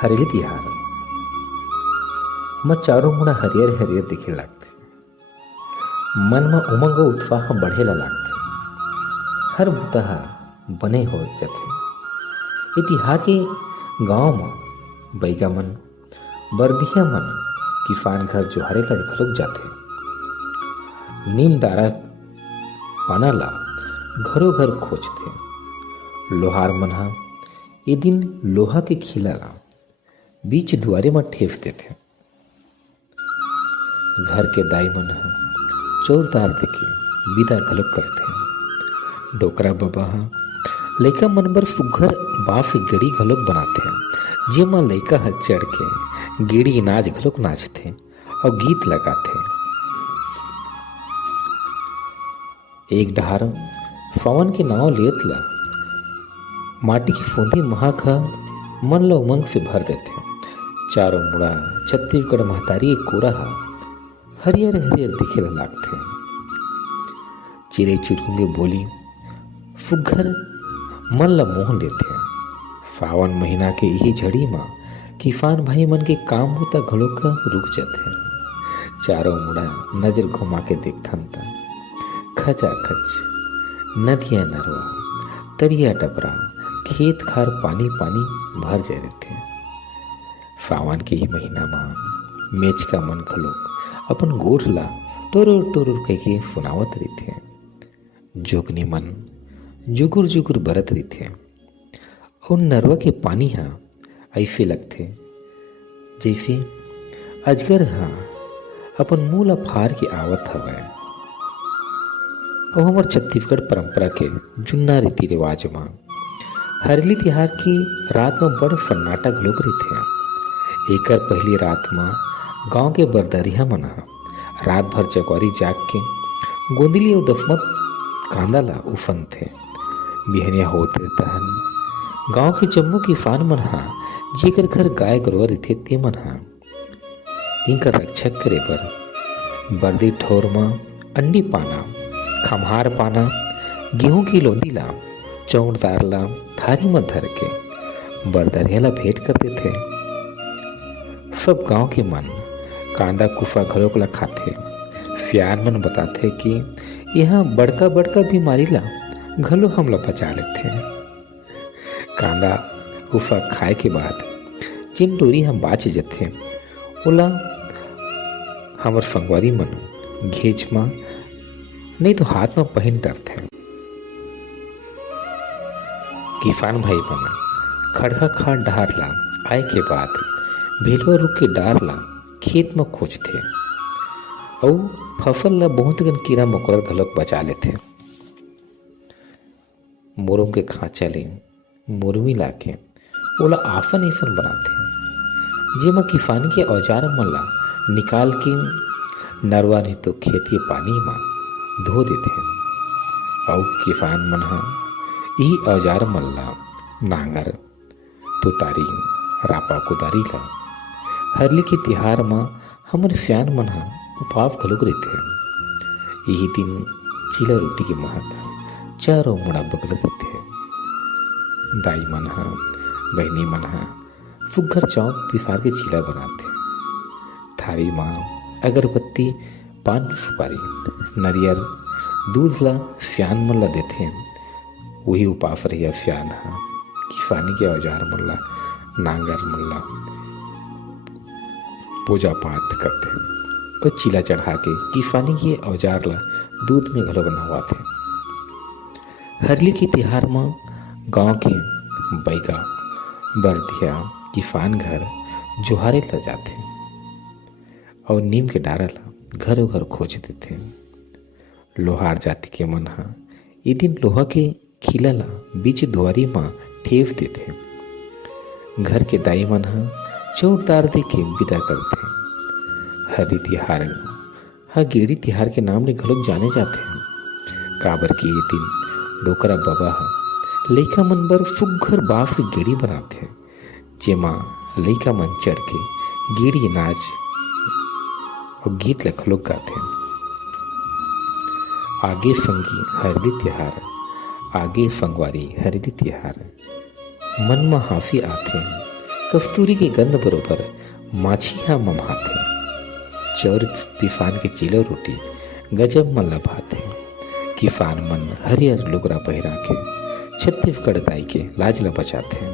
हरेली तिहार म चारों मुड़ा हरियर हरियर दिखे लागथे। मन में उमंग और उत्साह बढ़ेला लागथे। हर बूता ह बने हो जाथे। ए तिहार के गाँव में बइगा मन बरदिया मन किसान घर जोहारे ला घलोक जाथे। नीम डारा पाना ला घरों घर खोजथे। लोहार मन ह ए दिन लोहा के खिला ला बीच दुआरे में ठेफ देथे। घर के दाई मन ह चौरदार देके विदा घलोक करथे। डोकरा बाबा ह लइका मन बर सुग्घर बांस के गेड़ी घलोक बनाथे, जेमा लइका ह चढ़ के गेड़ी नाच घलोक नाचथे और गीत लगाथे। एक डहार पवन के नाव लेत ला माटी की फूंदी महक ह मन ला उमंग से भर देथे। चारों मुड़ा छत्तीसगढ़ महतारी के कोरा ह हरियर हरियर दिखे ला लागथे। चिड़ै चुरुंगे बोली सुग्घर मन ला मोह लेथे। सावन महीना के यही झड़ी में किसान भाई मन के काम बूता घलोक रुक जाथे। चारों मुड़ा नजर घुमा के देखथन त खचाखच नदिया नरवा तरिया टपरा खेत खार पानी पानी भर जाए रहथे। सावन के ही महीना में मेच का मन घलोक अपन गोठ ला टोरुर टोरुर कहिके सुनावत रहिथे। जोगनी मन जुगुर जुगुर बरत रहिथे और नरवा के पानी हा ऐसे लगथे जैसे अजगर हा अपन मुंह ला फाड़ के आवत हवय। और हमार छत्तीसगढ़ परंपरा के जुन्ना रीति रिवाज में हरेली तिहार की रात में बड़ सन्नाटा घलोक रहिथे। एकर पहली रात में गांव के बरदरिया मन ह रात भर चकवारी जाग के गोंदली और दफमत कांदा ला उफनथे। बिहनिया होते तहन गांव के जम्मो किसान मन ह जेकर घर गाय गरुवा रहिथे ते मन ह इनकर रक्षा करे बर बरदी ठोर में अंडी पाना, खम्हार पाना, गेहूं की लोंदी ला चौड़दार ला थारी में धर के बरदरिया ला भेंट कर देथे। सब गांव के मन कांदा कुफा घलोक ला खाथे। सियान मन बताथे कि यहाँ बड़का बड़का बीमारी ला घलो हम ला बचा लेथे। कांदा कुफा खाए के बाद जिन डोरी हम बाच जथे ओला हमर संगवारी मन घेच में नहीं तो हाथ में पहन डरथे। किसान भाई मन खड़का खाड़ डहार ला आए के बाद भेलवा रुक के डार ला खेत में खोजथे और फसल ला बहुत गन कीड़ा मकोड़ा घलोक बचा लेथे। मुरुम के खांचा ले मुरमी लाके ओला आसन ऐसन बनाथे जेमा किसानी के औजार मन ला निकाल के नरवा नहीं तो खेत के पानी में धो देथे। और किसान मन ह यही औजार मन ला नांगर तुतारी रापा कुदारी ला हरली के तिहार में हमर सियान मन ह उपवास घलोक रहिथे। यही दिन चिला रोटी के महक चारों मुड़ा बगरत रहिथे। दाई मन ह बहनी मन ह सुग्घर चौक पिसार के चिला बनाथे। थारी में अगरबत्ती पान सुपारी नरियर दूध ला सियान मन ला देथे। वही उपास रहिया सियान ह किसानी के औजार मन ला नांगर मन ला पूजा पाठ करथे और चिला चढ़ा के किसानी के औजार ला दूध में घलोक नहवाथे। हरली के तिहार में गांव के बइगा बरदिया किसान घर जोहारे ला जाथे और नीम के डारा ला घरों घर खोज देथे। लोहार जाति के मन ह ए दिन लोहा के खिला ला बीच दुआरी में ठेफ देथे। घर के दाई मन ह चौरदार दे के विदा करथे। हरी तिहार ह गेड़ी तिहार के नाम ले घलोक जाने जाथे। काबर की ए दिन डोकरा बाबा ह लइका मन बर सुग्घर बांस के गेड़ी बनाथे जेमा लइका मन चढ़ के गेड़ी नाच और गीत ला घलोक गाथे। आगे संगी हरली तिहार आगे संगवारी हरली तिहार मन में हाफी आथे कस्तूरी के गंध बरोबर माछिया ममाथे। चौर पिफान के चिलो रोटी गजब मन ला भाथे। किफान मन हरियर लुगरा पहिरा के छत्तीसगढ़ दाई के लाज ला बचाथे।